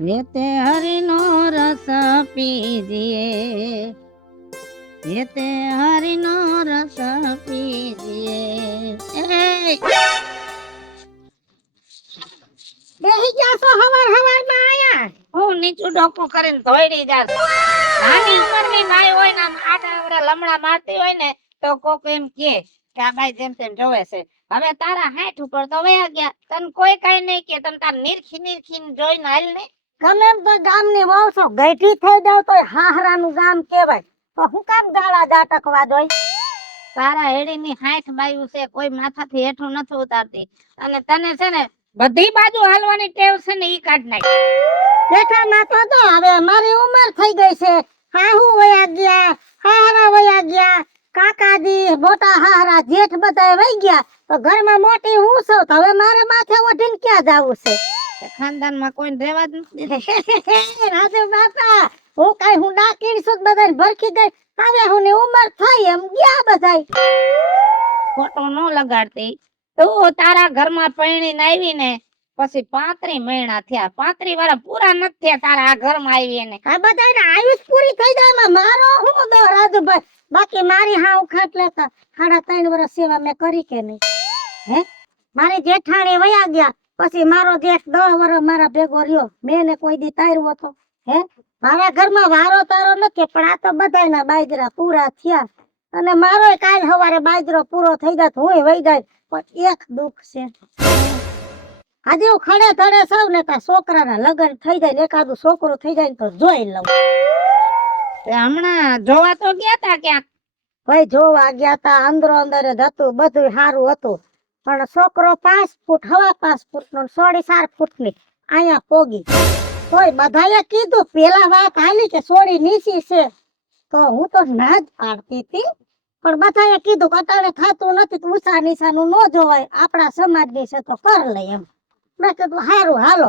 એતે હરિનો રસ પીજીએ, એતે હરિનો રસ પીજીએ. બેહી ગયા છો હવાર માં આયા. હું નીચું ડોકું કરીને ધોઈડી જાત. નાની ઉંમરની બાઈ હોય ને આમ આટા વડા લમડા મારતી હોય ને તો કોક એમ કે આ બાઈ જેમ તેમ જોવે છે. હવે તારા 60 ઉપર તો વયા ગયા, તને કોઈ કઈ નહીં કે, તને તાર નીરખી જોઈને હાલ ને. ગમે એમ તો ગામની વહુ છો, ગઈઠી થઈ જાવ તો હાહરાનું ગામ કહેવાય. તો હું કામ ગાળા દાટકવા દોય? તારા હેડીની 60 બાયું છે, કોઈ માથાથી હેઠું નથી ઉતારતી. અને તને છે ને બધી બાજુ હાલવાની ટેવ છે ને ઈ કાઢ નાખ. બેઠા માં તો હવે મારી ઉંમર થઈ ગઈ છે. હાહુ વયા ગયા, હાહરા વયા ગયા, કાકાજી મોટા હાહરા જેઠ બધા વહી ગયા. તો ઘરમાં મોટી હું છું, તો હવે મારે માથે ઓઢીને ક્યાં જાવું છે? ખાનદાનમાં કોઈ રહેવા જ નથી. રાજુ બાપા, હું કઈ હું ડાકીડ છું, બધાને ભરખી ગઈ. હવે હું ની ઉંમર થઈ એમ ગયા બધાય. ખોટો ન લગાડતી. તું તારા ઘરમાં પરણીને આવી ને પછી 35 મહિના થયા, 35 વર્ષ પૂરા નથી થયા તારા આ ઘરમાં આવી ને. આ બધાને આયુષ પૂરી થઈ જાય એમાં મારો હું દો રાજુભાઈ. બાકી મારી હા ખાટ લેતા 3.5 વર્ષ સેવા મેં કરી કે નહીં? હે, મારી જેઠાણી વયા ગયા પછી મારો જેઠ 10 વર્ષ મારા ભેગો રહ્યો. મેં ને કોઈ દી તાર્યો હતો? હે, મારા ઘરમાં વારો તારો નથી, પણ આ તો બધાયના બાજરા પૂરા થયા. અને મારો કાલ સવારે બાજરો પૂરો થઈ જાય તો હું વહી જાય. પણ એક દુઃખ છે, આજે હું ખડે ધડે સૌ ને તા છોકરાના લગ્ન થઈ જાય ને એકાદું છોકરું થઈ જાય તો જોઈ લઉં. હમણાં જોવા તો ગયા તા ક્યાંક? ભાઈ જોવા ગયા તા, અંદરો અંદર જ હતું, બધું સારું હતું. પણ છોકરો 5 ફૂટ, 5.5 ફૂટ નો 4.5 ફૂટ ની અહીંયા પોગી. તોય બધાએ કીધું, પેલા વાત હાલી કે સોડી નીચી છે, તો હું તો ના જ પાડતી હતી. પણ બધાએ કીધું અટાણે ખાતું નથી, ઊંચા નીચાનું ન જોવાય, આપણા સમાજની છે તો કર લે એમ. મેં કીધું સારું હાલો.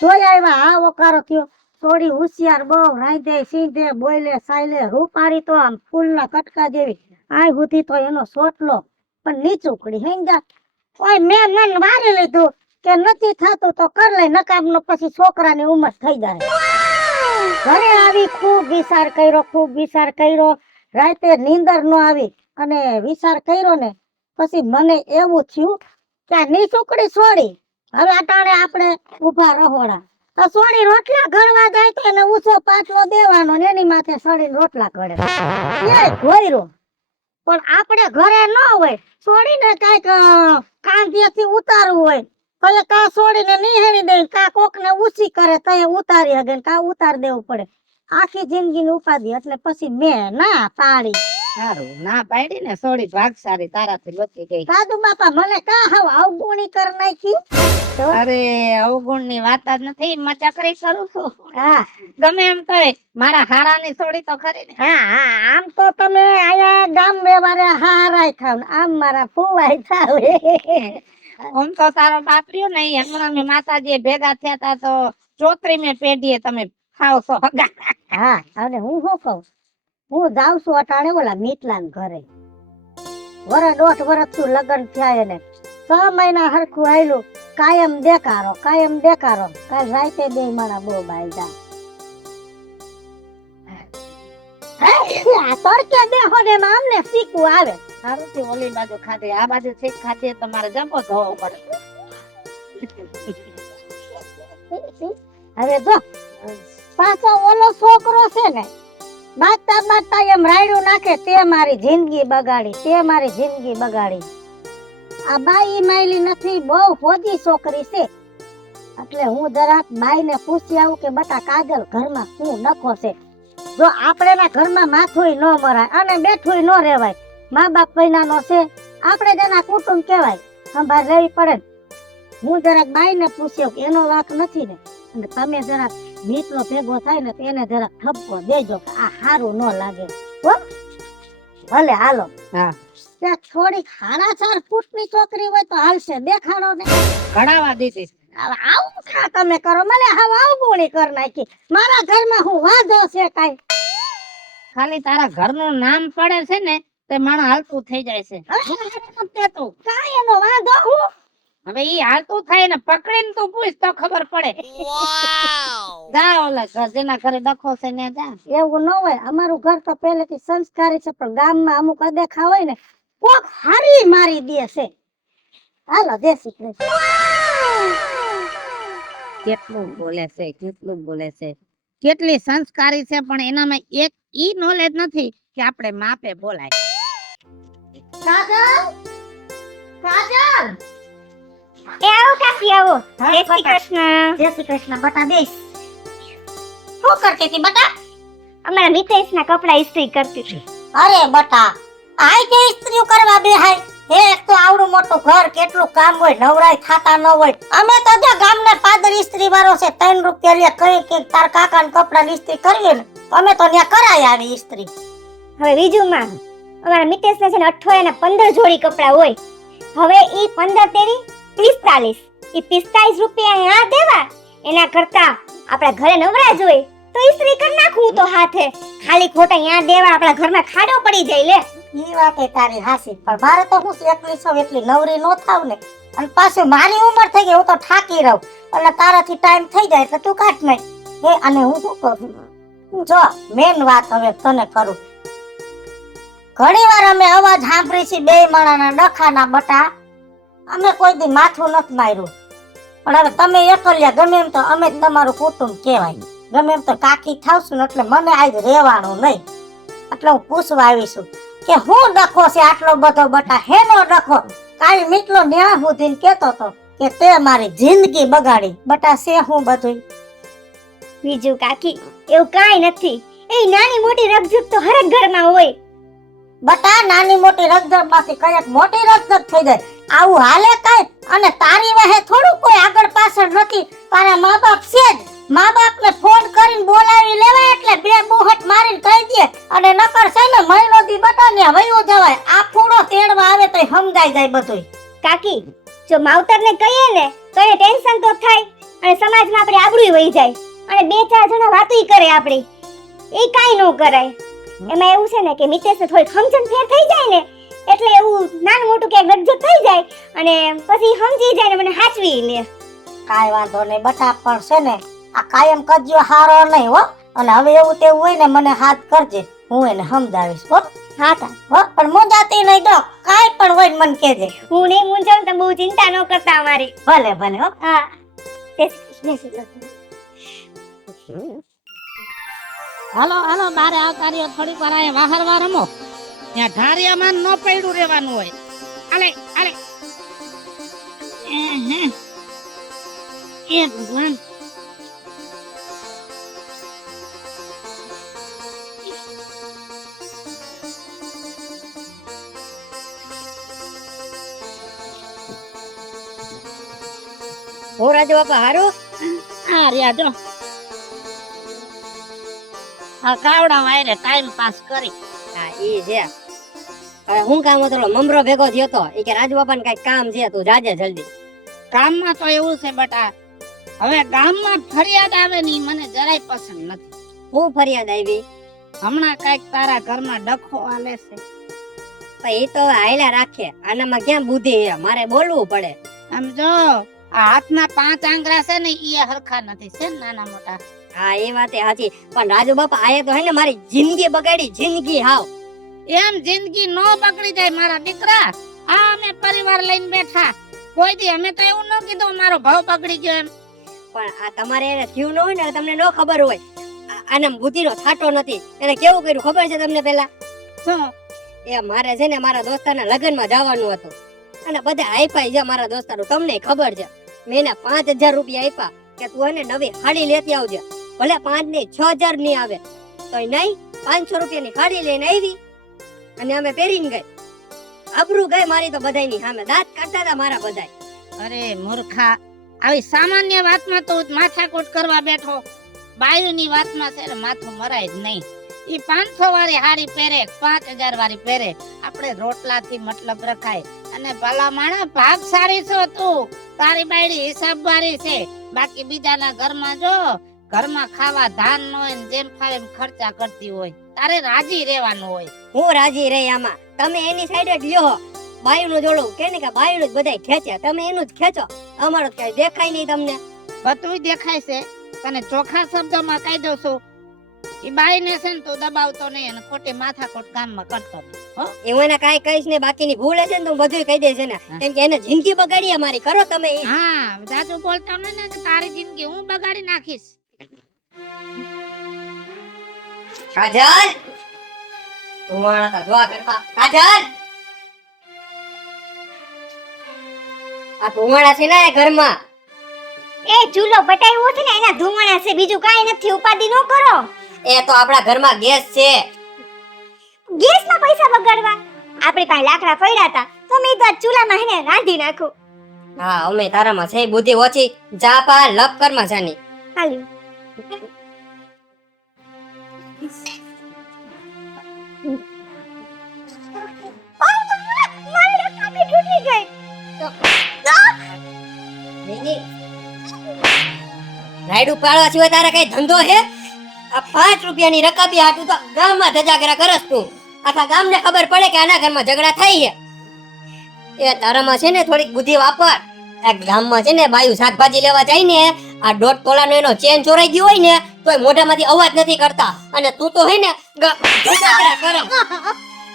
જોઈ આવ્યા, આવો કારો થયો. થોડી હોશિયાર બહુ, રાંધે સીધે બોલે સાયલે, રૂપારી તો આમ ફૂલના કટકા જેવી. આ સુધી તો એનો સોટલો પણ નીચું પડી હેંગા. ઓય મેં મન વારી લીધું કે નથી થતું તો કર લે, નકામનો પછી છોકરાની ઉંમર થઈ જાય. ઘરે આવી ખૂબ વિચાર કર્યો, ખૂબ વિચાર કર્યો. રાતે નીંદર ન આવી અને વિચાર કર્યો ને પછી મને એવું થયું કે આ નીચુકડી છોડી હવે અટાણે આપણે ઊભા રહોડા. તો સોડી રોટલા ઘડવા જાય તો એને ઊંચો પાટલો દેવાનો ને એની માથે સડીને રોટલા ઘડે. એ ઘોયરો. પણ આપણે ઘરે ન હોય, સોડીને કઈક કાંધેથી ઉતારવું હોય તો એ કા સોડીને નિહાળી દે, કા કોકને ઊંચી કરે તો એ ઉતારી હગે, કા ઉતાર દેવું પડે. આખી જિંદગીની ઉપાધિ. એટલે પછી મેં ના પાડી. સારું ના પાડી ને, સોડી ભાગશાળી તારાથી બચી ગઈ. સાધુ બાપા મને કા હાવ અવગુણી કર નાખી. અરે અવગુણ ની વાત જ નથી, મચાકરી કરું છું. હા, ગમે એમ તો મારા હારાની સોડી તો ખરી ને. હા હા, આમ તો તમે આયા ગામ વ્યવહારે હારાય થાવ, આમ મારા ફુવાય થાવ. આમ તો તારો બાપ રહ્યો ને, હમણાં મેં માતાજી ભેગા થયા તા તો 34મી પેઢીએ તમે ખાવ છો હગા. હા, અને હું શું કહું, હું જાઉં છું અટાણે ઓલા મીતલાન ઘરે. વરસ 1.5 વર્ષ થી લગ્ન થયા એને, 6 મહિના હરખું આયલું. કાયમ દેખારો, કાયમ દેખારો. કાલ રાતે 2 માણા બહુ બાયદા. આ તડકે બેહો ને એમાં અમને શીખવું આવે. સારું થી ઓલી બાજુ ખાધી, આ બાજુ શીખ ખાધી તમારે જંપો ધોવો પડે. હવે જો પાછો ઓલો છોકરો છે ને, બાજતા બાજતા એમ રાયડું નાખે, તે મારી જિંદગી બગાડી, તે મારી જિંદગી બગાડી. આ બાઈ માયલી નથી, બહુ હોજી છોકરી છે. એટલે હું જરાક બાઈને પૂછી આવું કે બટા કાજલ ઘરમાં શું નખો છે. જો આપણે ના ઘરમાં માથુંય ન મરાય અને બેઠુંય ન રહેવાય. મા બાપ પૈનાનો છે, આપણે જેના કુટુંબ કહેવાય, સંભાળ લેવી પડે. હું જરાક બાઈને પૂછ્યો કે એનો વાંક નથી ને, અને તમે જરાક મીટલો ભેગો થાય ને તો એને જરાક ઠપકો દેજો કે આ સારું ન લાગે. હો ભલે હાલો. હા, ત્યાં થોડીક 4.5 ફૂટની છોકરી હોય તો હાલશે, દેખાડો ને. ઘડાવા દીધી. આવું ખા તમે કરો, મને હાવ અવગુણી કર નાખી. મારા ઘરમાં હું વાંધો છે કાઈ? ખાલી તારા ઘરનું નામ પડે છે ને તે માણસ હાલતું થઈ જાય છે. કાઈ એનો વાંધો હું હવે ઈ હાલતું થાય ને પકડીને તું પૂછ તો ખબર પડે. જા ઓલા ઘર જેના ઘરે ડખો છે ને જા. એવું ન હોય, અમારું ઘર તો પહેલેથી સંસ્કારી છે, પણ ગામમાં અમુક અદેખા હોય ને કોક હારી મારી દે છે. હાલો જય શ્રી કૃષ્ણ. કેટલું બોલે છે, કેટલું બોલે છે, કેટલી સંસ્કારી છે, પણ એનામાં એક ઈ નોલેજ નથી કે આપણે માપે બોલાય. કાજલ, કાજલ, એ આવો કાકી આવો. હા, જય શ્રી બટા. કૃષ્ણ. જય શ્રી કૃષ્ણ. બટા બેસ. શું કરતી હતી બટા? અમારા મિતેશના કપડા ઇસ્ત્રી કરતી હતી. અરે બટા, આય કે ઇસ્ત્રીઓ કરવા બેહાય. એક તો આવડું મોટું ઘર, કેટલું કામ હોય, નવરાય થાતા ન હોય. અમે તો જો ગામને પાદર ઇસ્ત્રી વાળો છે, 3 રૂપિયા લે, કઈ કે તાર કાકાના કપડા ઇસ્ત્રી કરીએ ને અમે તો ત્યાં કરાય આવી ઇસ્ત્રી. હવે બીજુંમાં અમારા મિતેશને છે ને 18 અને 15 જોડી કપડા હોય. હવે ઈ 15 તેરી 45. ઈ 45 રૂપિયા આ દેવા એના કરતા આપણા ઘરે નવરા જ હોય તો ઇસ્ત્રી કરી નાખું તો હાથે. ખાલી ખોટા યા દેવા આપણા ઘરમાં ખાડો પડી જાય લે. ઈ વાતે તારી હાસી, પણ મારે તો હું એકલી છું, એટલી નવરી નો થાવ ને. અને પાછું મારી ઉંમર થઈ ગઈ, હું તો થાકી રહું, એટલે તારાથી ટાઈમ થઈ જાય એટલે તું કાઢ નાખ. હે અને હું શું કહું, જો મેન વાત હવે તને કરું. ઘણીવાર અમે અવાજ સાંભળી છે બે માણાના ડખાના બટા, અમે કોઈ દી માથું નથી માર્યું, પણ હવે તમે એકલ્યા ગમે એમ તો અમે જ તમારું કુટુંબ કહેવાય, ગમે એમ તો કાકી થાવશું ને એટલે મને આજ રહેવાનું નહીં. એટલે હું પૂછવા આવીશું કે હું ડખો છે આટલો બધો બટા, હેનો ડખો? કાલ મીટલો ન્યા સુધીને કેતો તો કે તે મારી જિંદગી બગાડી. બટા છે હું બધું? બીજું કાકી એવું કાઈ નથી. એ નાની મોટી રકઝક તો હરેક ઘરમાં હોય. બટા નાની મોટી રગજગ માંથી કયાક મોટી રગજગ થઈ જાય, આવું હાલે કાઈ? અને તારી વાહે થોડું કોઈ આગળ પાછળ નથી, તારા મા બાપ છે જ. મા બાપ ને ફોન કરીને બોલાવી લેવાય એટલે બે બુહટ મારીને કહી દે, અને નકર છે ને મહિનો દી બટા ને વયો જવાય. આ ફૂડો તેડવા આવે તો સમજાઈ જાય બધું. કાકી જો માવતરને કહીએ ને તો એ ટેન્શન તો થાય અને સમાજમાં આપણે આબરૂ વહી જાય અને 2-4 જણા વાતોય કરે આપણી. એ કાઈ ન કરાય. એમાં એવું છે ને કે મિતેશને થોડી સમજણ ફેર થઈ જાય ને એટલે એવું નાનું મોટું ક્યાંક રકઝક થઈ જાય અને પછી સમજી જાય ને મને હાચવી લે. કાઈ વાંધો નહીં બટા, પણ છે ને આ કાયમ કજ્યો હારો નહીં હો. અને હવે એવું તેવું હોય ને મને હાથ કરજે, હું એને સમજાવીશ હો. હા તા હો પણ મુંજાતી નહીં દો, કાઈ પણ હોય ને મને કહેજે. હું નહીં મૂંઝાઉં તો બહુ ચિંતા ન કરતા અમારી. ભલે ભલે હો. હા જય શ્રી કૃષ્ણ. હાલો હાલો બારે આવતા રહ્યો, થોડીક વાર આયા વાહરવા રમો. ત્યાં ઢારિયામાં ન પડ્યું રહેવાનું હોય. આલે આલે એ ભગવાન. હું રાજુ બાપા હારું? આ રહ્યા જો આ કાવડા વાયરે ટાઈમ પાસ કરી. હા ઈ છે. હવે હું કામ હતો? ઓલો મમરો ભેગો થયો તો ઈ કે રાજુ બાપાને કઈક કામ છે, તું જાજે જલ્દી. ગામમાં તો એવું છે બટા, હવે ગામમાં ફરિયાદ આવે ને ઈ મને જરાય પસંદ નથી. હું ફરિયાદ આવી? હમણાં કઈક તારા ઘરમાં ડખો આલે છે. તો ઈ તો હાયલા રાખે, આનામાં ક્યાં બુદ્ધિ છે? મારે બોલવું પડે. આમ જો આ હાથના 5 આંગળા છે ને ઈ હરખા નથી, છે ને નાના મોટા. હા એ વાતે સાચી, પણ રાજુ બાપા આયે તો હે ને મારી જિંદગી બગાડી, જિંદગી હાવ. એમ જિંદગી નો બગડી જાય મારા દીકરા. આ અમે પરિવાર લઈને બેઠા, કોઈ દી અમે તો એવું ન કીધું મારો ભાવ બગડી ગયો એમ. પણ આ તમારે એને થયું ન હોય ને, તમને ન ખબર હોય. આના બુદ્ધિનો થાટો નથી. એને કેવું કર્યું ખબર છે તમને? પેલા શું? એ મારે છે ને મારા દોસ્તારના લગ્નમાં જવાનું હતું અને બધા આપ્યા છે મારા દોસ્તારો, તમને ખબર છે. મેં એને 5000 રૂપિયા આપ્યા કે તું એને નવી ખાડી લેતી આવજે. ભલે 5 નહીં 6000 નહીં આવે તો નહીં, 500 રૂપિયાની ખાડી લઈને આવી અને અમે પહેરીને ગઈ. આબરૂ ગઈ મારી તો બધાયની સામે, દાંત કાઢતા હતા મારા બધાય. અરે મૂર્ખા, આવી સામાન્ય વાતમાં તો માથાકૂટ કરવા બેઠો. બાયુની વાતમાં છે ને માથું મરાય જ નહીં. ઈ 500 વાળી હાડી પહેરે, 5000 વાળી પહેરે, આપણે રોટલાથી મતલબ રખાય. અને ભલા માણા ભાગશાળી છો તું, તારી બાયડી હિસાબવાળી છે. બાકી બીજાના ઘરમાં જો ઘરમાં ખાવા ધાન ન હોય ને જેમ ખાવે એમ ખર્ચા કરતી હોય, તારે રાજી રહેવાનું હોય. હું રાજી રહી આમાં, તમે એની સાઈડે જ લ્યો. બાયુનું જોડું કે ને કે બાયુનું જ બધાય ખેંચે, તમે એનું જ ખેંચો, અમારું કઈ દેખાય નહીં તમને. બધુંય દેખાય છે. તને ચોખ્ખા શબ્દોમાં કહી દઉં છું, ઈ બાઈને છે ને તું દબાવતો નહીં અને ખોટી માથાકૂટ ગામમાં કરતો નહીં. હો એવું એને કાંઈ કહીશ ને, બાકીની ભૂલ હશે ને તો હું બધુંય કહી દઈશ ને, કેમ કે એને જિંદગી બગાડી અમારી. કરો તમે ઈ. હા, જાજુ બોલતો નહીં ને તો તારી જિંદગી હું બગાડી નાખીશ. કાજલ, તું મારા તા દુઆ કરતા. કાજલ, આ ધુમાડા છે ને ઘરમાં, એ ચૂલો પટાવ્યો છે ને એના ધુમાડા છે, બીજું કાંઈ નથી. ઉપાધિ ન કરો. એ તો આપણા ઘરમાં ગેસ છે. ગેસના પૈસા બગાડવા? આપણી પાસે લાકડા પડ્યા હતા તો મેં તો આ ચૂલામાં હેને રાંધી નાખું. હા, અમે તારામાં છે બુદ્ધિ ઓછી. જા પા લપ કરમાં જાની. હાલ્યું. મારી રકાબી તૂટી ગઈ. રાયડું પાડવા સિવાય તારા કઈ ધંધો હે? આ 5 રૂપિયાની રકાબી હાટું તો ગામમાં ધજાગરા કરસ તું. આખા ગામને ખબર પડે કે આના ઘરમાં ઝઘડા થાય છે. એ તારામાં છે ને થોડીક બુદ્ધિ વાપર. આ ગામમાં છે ને બાયું શાકભાજી લેવા જાય ને, આ 1.5 તોલાનો એનો ચેન ચોરાઈ ગયો હોય ને તોય મોઢામાંથી અવાજ નથી કરતા, અને તું તો હે ને ધજાગરા કરે.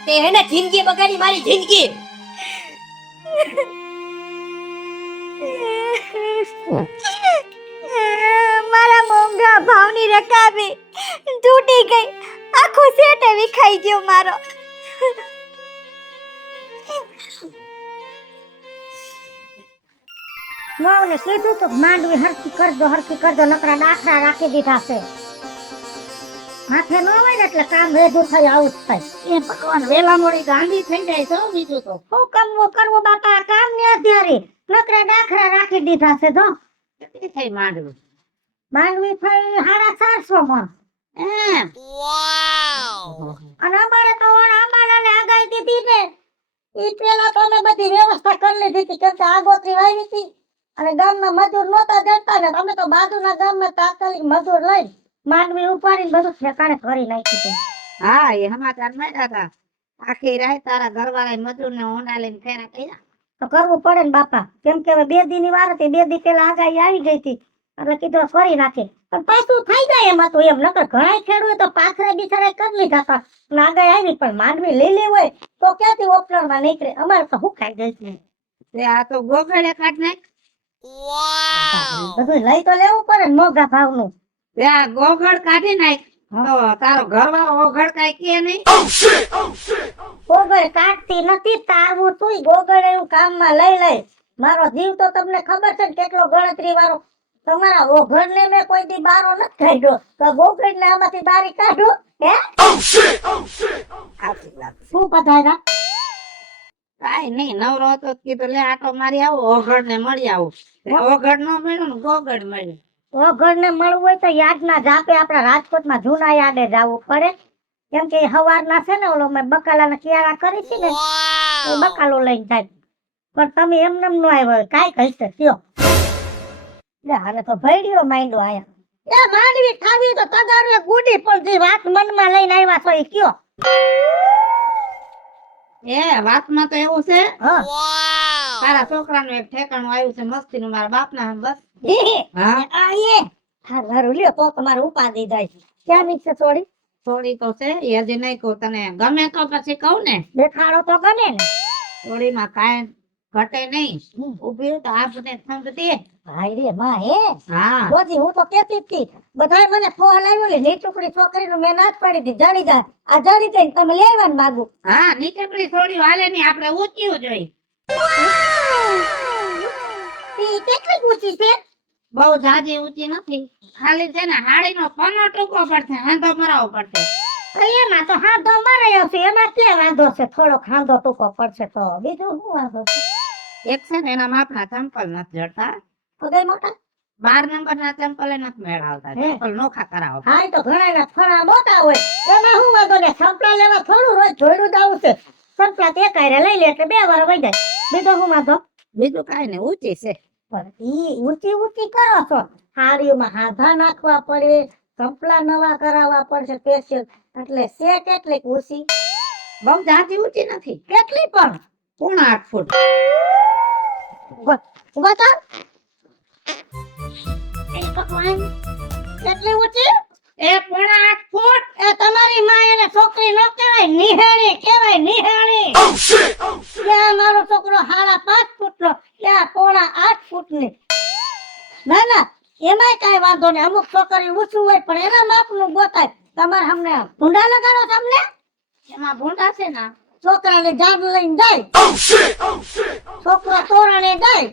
તે હે ને જિંદગી બગાડી મારી જિંદગી. મારા મોંઘા ભાવની રકાબી તૂટી ગઈ. આખો સેટ વિખાઈ ગયો મારો. વહુને કીધું તો માંડવી હરખી કરજો નકરા દાખલા રાખી દીધા છે. હાથે ન હોય ને એટલે કામ વેધું થઈ આવું જ થાય. એ ભગવાન વેલા મોડી ગાંડી થઈ જાય છે હો. બીજું તો શું કરવું બાપા, કામ ને અત્યારે નકરા દાખલા રાખી દીધા છે. જો કેટલી થઈ માંડવી? માંડવી થઈ 450 મણ. એમ અને અમારે તો આંબાલાને આગાઈ દીધી ને, ઈ પેલા તો અમે બધી વ્યવસ્થા કરી લીધી હતી, કેમ કે આગોતરી વાવી હતી અને ગામમાં મજૂર નહોતા જડતા ને અમે તો બાજુના ગામમાં તાત્કાલિક મજૂર લઈ માંડવી ઉપાડીને બધું ઠેકાણે કરી નાખ્યું હતું. હા, એ સમાચાર મળ્યા હતા. આખી રાત તારા ઘરવાળા મજૂરને ઊંડા લઈને ફેરા કર્યા. તો કરવું પડે ને બાપા, કેમ કે હવે 2 દી ની વાર હતી, 2 દી પેલા આગાહી આવી ગઈ હતી એટલે કીધું કરી નાખે. પણ પાછું થઈ જાય એમાં તો એમ, નકર ઘણા ખેડૂતો તો પાથરા બિથરા કરી લીધા હતા અને આગાહી આવી, પણ માંડવી લીલી હોય તો ક્યાંથી ઓપનરમાં નીકળે. અમારે તો હુકાઈ ગઈ છે. તે આ તો ગોગળે કાઢ નાખ. બધું લઈ તો લેવું પડે ને મોંઘા ભાવનું. તે આ ગોગળ કાઢી નાખ તો તારો ઘરવાળો ઓગળ કાંઈ કે નહીં. ગોગળ કાઢતી નથી, તારવું તુંય ગોગળ એવું કામમાં લઈ મારો જીવ તો તમને ખબર છે ને કેટલો ગણતરી વાળો. તમારા ઓઘડ ને મેં કોઈ દી બારો નથી કાઢ્યો, તો ગોગળ ને આમાંથી બારી કાઢો. હે શું પધાર્યા? કાંઈ નહીં, નવરો હતો તો કીધું લે આટો મારી આવું, ઓગળ ને મળી આવું. ઓગળ ન મળ્યું ને ગોગળ મળ્યું. ઓઘડ ને મળવું હોય તો યાદના જાપે આપણા રાજકોટમાં જૂના યાદે જવું પડે, કેમ કે હવારના છે ને ઓલો મેં બકાલાના કિયારા કરી છે ને એ બકાલો લઈને જાય. પણ તમે એમને ન આવ્યો, કાંઈ કહીશે કયો? લે હવે તો ભૈડ્યો માંડ્યો આયા. એ માંડવી ખાવી તો તગારું એક ગુડી, પણ જે વાત મનમાં લઈને આવ્યા છો એ કયો? એ વાતમાં તો એવું છે, હા તારા છોકરાનું એક ઠેકાણું આવ્યું છે મસ્તીનું મારા બાપના. બસ હા, હારું લ્યો તો તમારે ઉપાધિ જાય. ક્યાં નીચે છોડી? થોડી તો છે એ હજી નહીં કહું તને, ગમે તો પછી કહું ને. દેખાડો તો ગમે ને. થોડીમાં કાંઈ ઘટે નહીં. ઉભી તો આપણે સમજતી. ભાઈ રે માં હે. હા, બોજી હું તો કેતી જ હતી, બધાય મને ફોન આવ્યો લે નીચુકડી છોકરીનું મેં ના જ પાડી દીધી, જડી જાય આ જડી જાય ને તમે લેવાનું માંગુ. હા, નીચે પેલી થોડી હાલે નહીં, આપણે ઊંચી જોઈ. ઈ કેટલી ઊંચી છે? બહુ જાજી ઊંચી નથી, ખાલી છે ને હાડીનો પનો ટૂંકો પડશે, હાંધો મરાવો પડશે. એમાં તો હાંધો મારે આવશે, એમાં ક્યાં વાંધો છે? થોડોક હાંધો ટૂંકો પડશે તો બીજું શું વાંધો છે? એક છે ને એના માપના ચંપલ નથી જડતા, તો કઈ મોટા 12 નંબરના ચંપલે નથી મેળવતા, હે? ચંપલ નોખા કરાવો. હા ઈ તો ઘણા ના ફળા મોટા હોય, એમાં શું વાંધો ને? સંપલા લેવા થોડું રોજ જોડું જ આવું છે, સંપલા તે કાંઈ લઈ લે એટલે 2 વાર વઈ જાય, બીજો શું વાંધો? બીજું કાંઈ નહીં, ઊંચી છે. પણ ઈ ઊંચી ઊંચી કરો છો, હાડીઓમાં હાંધા નાખવા પડે, સંપલા નવા કરાવવા પડશે સ્પેશિયલ, એટલે છે કેટલીક ઊંચી? બહુ જાજી ઊંચી નથી. કેટલી પણ 8 ફૂટ. બતાવ એ ભગવાન કેટલી ઊંચી એ 8 ફૂટ. એ તમારી માં એને છોકરી નો કહેવાય નિહાળી કહેવાય નિહાળી ત્યાં મારો છોકરો 5.5 ફૂટનો ત્યાં 8 ફૂટની ના ના એમાંય કાંઈ વાંધો નહીં અમુક છોકરી ઊંચું હોય પણ એના માપનું ગોતાય તમારે અમને ભૂંડા લગાડો તમને એમાં ભૂંડા છે ને છોકરાને જાડ લઈને જાય છોકરો તોરણે જાય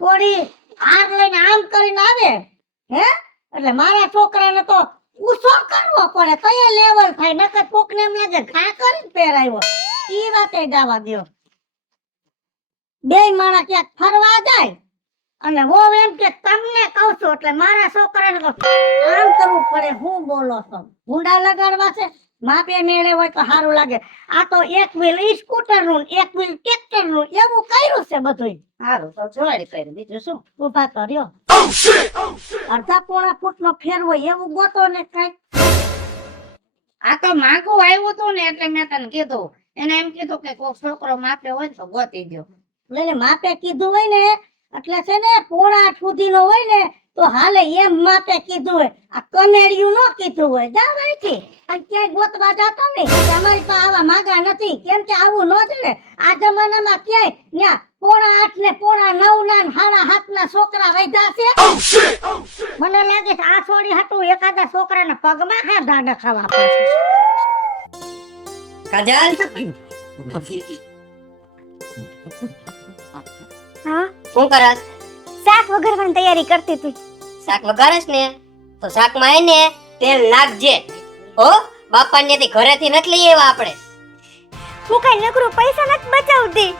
છોડી હાર લઈને આમ કરીને આવે હે એટલે મારા છોકરાને તો ઊંચો કરવો પડે તો એ લેવલ થાય નકર કોકને એમ લાગે ઘા કરીને પહેરાવ્યો ઈ વાતે જવા દ્યો બે માણા ક્યાંક ફરવા જાય અને વો એમ કે તમને કહું છું એટલે મારા છોકરાને કહું આમ કરવું પડે હું બોલો છો ભૂંડા લગાડવા છે માપે મેળે હોય તો સારું લાગે આ તો એક વ્હીલ સ્કૂટર નું એક વ્હીલ ટ્રેક્ટર નું એવું કર્યું છે બધું સારું તો જોડી કરી બીજું શું. ઉભા કર્યો અડધા પોણા ફૂટ નો ફેરવો એવું ગોતો ને કઈ આ તો માગું આવ્યું હતું ને એટલે મેં તને કીધું. એને એમ કીધું કે કોઈ છોકરો માપે હોય ને તો ગોતી દો. એટલે માપે કીધું હોય ને એટલે છે ને પોણા સુધી નો હોય ને તો હાલે એમ માપે કીધું હોય આ કમેડિયું નો કીધું હોય જાવ અહીંથી અને ક્યાંય ગોતવા જતા નહીં તમારી પાસે આવા માગા નથી કેમ કે આવું ન જડે આ જમાનામાં ક્યાંય ન્યા 8.5 ને 9.5 ના 7.5 ના છોકરા વૈધા છે મને લાગે છે આ છોડી હતું એકાદા છોકરાના પગમાં હા દાડા ખાવા પડશે કાજલ હા શું કરસ? શાક વઘારવાની તૈયારી કરતી હતી શાક વઘારસ ને તો શાકમાં એને તેલ નાખજે હો. બાપાને થી ઘરેથી નથી લઈ આવ્યા આપણે. હું કઈ નકરું પૈસા નથી બચાવતી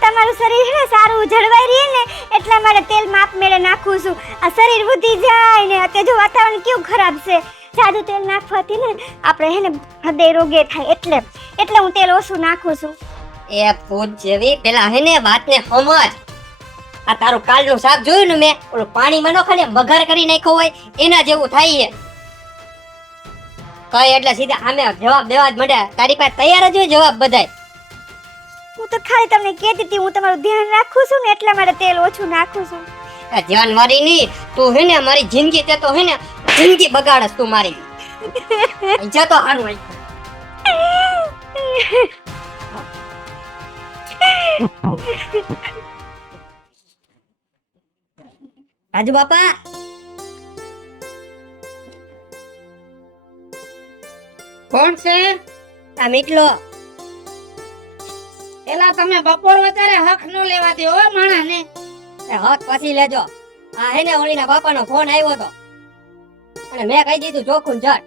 તમારું શરીર હે સારું જળવાઈ રહે ને એટલા માટે તેલ માપ મેળે નાખું છું આ શરીર વધી જાય ને અત્યારે જો વાતાવરણ કેવું ખરાબ છે જાદુ તેલ નાખવાથી ને આપણે હે ને હૃદય રોગે થાય એટલે હું તેલ ઓછું નાખું છું એ ભૂત જેવી પેલા હે ને વાતને સમજ. આ તારું કાલનું શાક જોયું ને મેં ઓલું પાણીમાં નો ખાલી વઘાર કરી નાખ્યો હોય એના જેવું થાય છે. કઈ એટલે સીધા સામે જવાબ દેવા જ મળે. તારી પાસે તૈયાર જ હોય જવાબ બધાય. હું તો ખાલી તમને કહેતી હતી હું તમારું ધ્યાન રાખું છું ને એટલા માટે તેલ ઓછું નાખું છું એ ધ્યાન મારી નહીં તું હે ને મારી જિંદગી તે તો હે ને જિંદગી બગાડસ તું મારી. જા તો હારું હોય. રાજુ બાપા કોણ છે? આ મીટલો. એલા તમે બપોર વધારે હક નો લેવા દો હો માણાને. એ હક પછી લેજો. આ હે ને ઓલીના બાપાનો ફોન આવ્યો તો અને મેં કહી દીધું ચોખ્ખું ઝટ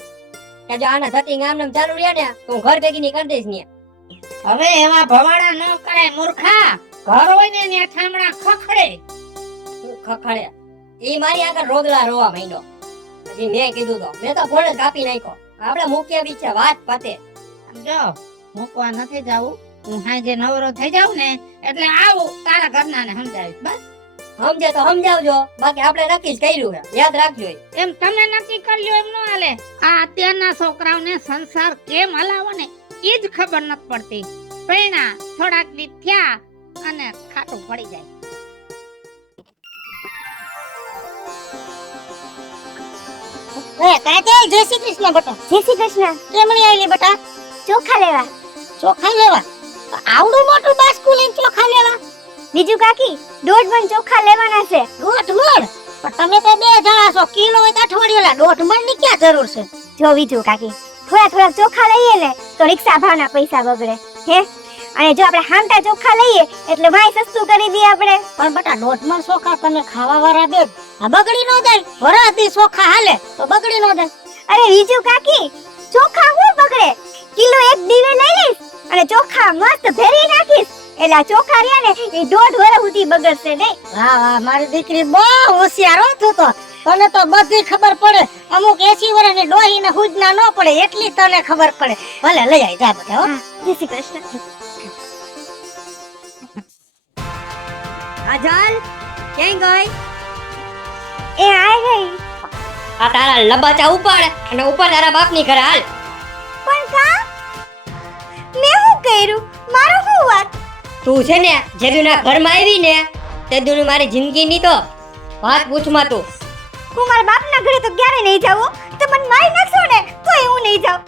કે જો આના ધતિંગ આમ નામ ચાલુ રહે ને તો હું ઘર ભેગી ની કરી દઈશ ને. હવે એવા ભવાડા ન કરાય મૂર્ખા. ઘર હોય ને ત્યાં ઠામડા ખખડે. હું ખખડે ઈ મારી આગળ રોગલા રોવા માંડ્યો. પછી મેં કીધું તો મેં તો ફોન જ કાપી નાખ્યો. આપણે મુખ્ય વિચાર વાત પતે. જો મૂકવા નથી જાવું. હું હાજે નવરો થઈ જાઉં ને એટલે આવું તારા ઘરનાને સમજાવીશ બસ. સમજે તો સમજાવજો બાકી આપણે નક્કી જ કર્યું છે યાદ રાખજો. એમ તમે નક્કી કર્યું એમ ન હાલે. આ અત્યારના છોકરાઓને સંસાર કેમ હલાવો ને ઈ જ ખબર નથી પડતી. પૈણા થોડાક દી થયા અને ખાટું પડી જાય. કાજલ જય શ્રી કૃષ્ણ બેટા જય શ્રી કૃષ્ણ કેમણી આવી બેટા ચોખા લેવા ચોખા લેવા આવડું મોટું બાસ્કુ લઈને ચોખા લેવા બીજું કાકી 1.5 મણ ચોખા લેવાના છે 1.5 મણ પણ તમે તો 2 જણા છો કિલો હોય તો અઠવાડિયેલા 1.5 મણ ની ક્યાં જરૂર છે જો બીજું કાકી થોડા ચોખા લઈએ ને તો રિક્ષા ભાવના પૈસા બગડે હે અને જો આપણે હામટા ચોખા લઈએ એટલે ભાઈ સસ્તું કરી દઈએ આપણે પણ બેટા 1.5 મણ ચોખા તમે ખાવા વાળા બે આ બગડી નો જાય વરાતી ચોખા હાલે તો બગડી નો જાય અરે બીજું કાકી ચોખા હું બગડે કિલો એક દીવે લઈ લઈશ અને ચોખા મસ્ત ભેરી નાખીશ એટલે આ ચોખા રહ્યા ને એ 1.5 વર્ષ સુધી બગડશે નહીં વાહ વાહ મારી દીકરી બહુ હોશિયાર હો તું તો તને તો બધી ખબર પડે અમુક 80 વર્ષની ડોહી ને હુજના ન પડે એટલી તને ખબર પડે ભલે લઈ આઈ જા બેટા હો જય શ્રી કૃષ્ણ કાજલ ક્યાં ગઈ? એ આઈ ગઈ આ તારા લબાચા ઉપાડ અને ઉપર તારા બાપની ઘરે હાલ. પણ કા મેં શું કર્યું મારું શું વાત તું છે ને જેદુના ઘરમાં આવી ને તેદુની મારી જિંદગીની તો વાત પૂછમાં તું. હું મારા બાપના ઘરે તો ક્યારે નહીં જાઉં હો. તો મને મારી નાખશો ને તોય હું નહીં જાઉં.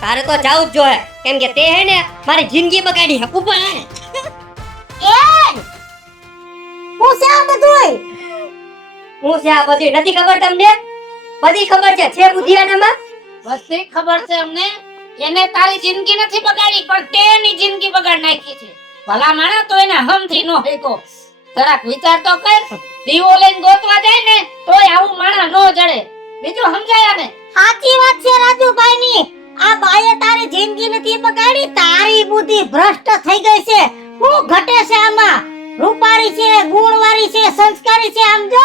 તારે તો જાવું જ જોઈએ કેમ કે તે હે ને મારી જિંદગી બગાડી હે ઉપર હે. હું છે આ બધુંય? હું છે આ બધી નથી ખબર તમને? બધી ખબર છે બુદ્ધિ આનામાં? બધી ખબર છે અમને. એને તારી જિંદગી નથી બગાડી પણ તે એની જિંદગી બગાડ નાખી છે. ભલા માણસ તો એને હમથી નો હેકો. જરાક વિચાર તો કર. દીવો લઈને ગોતવા જાય ને તોય આવું માણસ નો જડે. બીજું સમજાય ને? સાચી વાત છે રાજુભાઈ ની. આ બાઈએ તારી જિંદગી નથી બગાડી, તારી બુદ્ધિ ભ્રષ્ટ થઈ ગઈ છે. હું ઘટે છે આમાં? રૂપારી છે, ગુણવારી છે, સંસ્કારી છે. આમ જો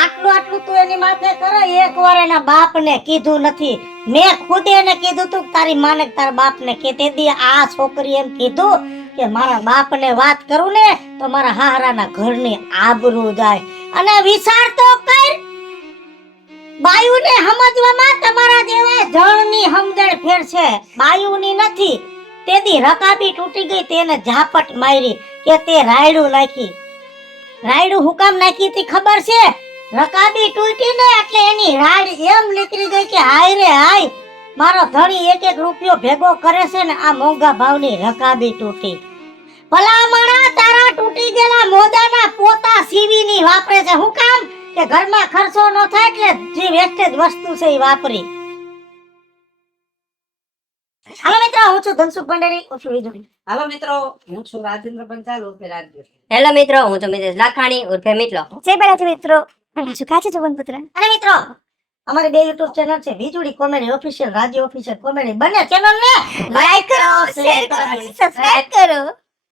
આટલું તું એની માથે કરે. એકવાર એના બાપને કીધું નથી. મેં ખુદ એને કીધું તું કે તારી માને કે તારા બાપને કે તે દી આ છોકરી એમ કીધું કે મારા બાપને વાત કરું ને તો મારા હાહરાના ઘરની આબરૂ જાય. અને વિચાર તો કર, બાયુને સમજવામાં તમારા જેવા જણની સમજણ ફેર છે, બાયુની નથી. તેદી રકાબી તૂટી ગઈ તેને ઝાપટ મારી કે તે રાયડું નાખી. રાયડું હું કામ નાખી હતી ખબર છે? રકાબી તૂટી ને એટલે એની રાડ એમ નીકળી ગઈ કે હાય રે હાય, મારો ધણી એક એક રૂપિયો ભેગો કરે છે ને આ મોંઘા ભાવની રકાબી તૂટી. ભલા માણા તારા તૂટી ગયેલા મોદાના પોતા સીવીની વાપરે છે. હું કામ કે ઘરમાં ખર્ચો ન થાય એટલે જે વેસ્ટેજ વસ્તુ છે એ વાપરી. હાલો મિત્રો, હું છું ધનસુખ ભંડારી, હું છું વીજળી. હાલો મિત્રો, હું છું રાજેન્દ્ર પંચાલ ઉર્ફે રાજુ. હેલો મિત્રો, હું છું મિતેશ લાખાણી ઉર્ફે મિતલો. જય બાલાજી મિત્રો. હું છું કાચી જુબનપુત્ર. અને મિત્રો, અમારી બે યુટ્યુબ ચેનલ છે, વીજળી કોમેડી ઓફિશિયલ, રાજ્ય ઓફિશિયલ કોમેડી. બંને ચેનલ ને લાઈક કરો, શેર કરો, સબસ્ક્રાઇબ કરો.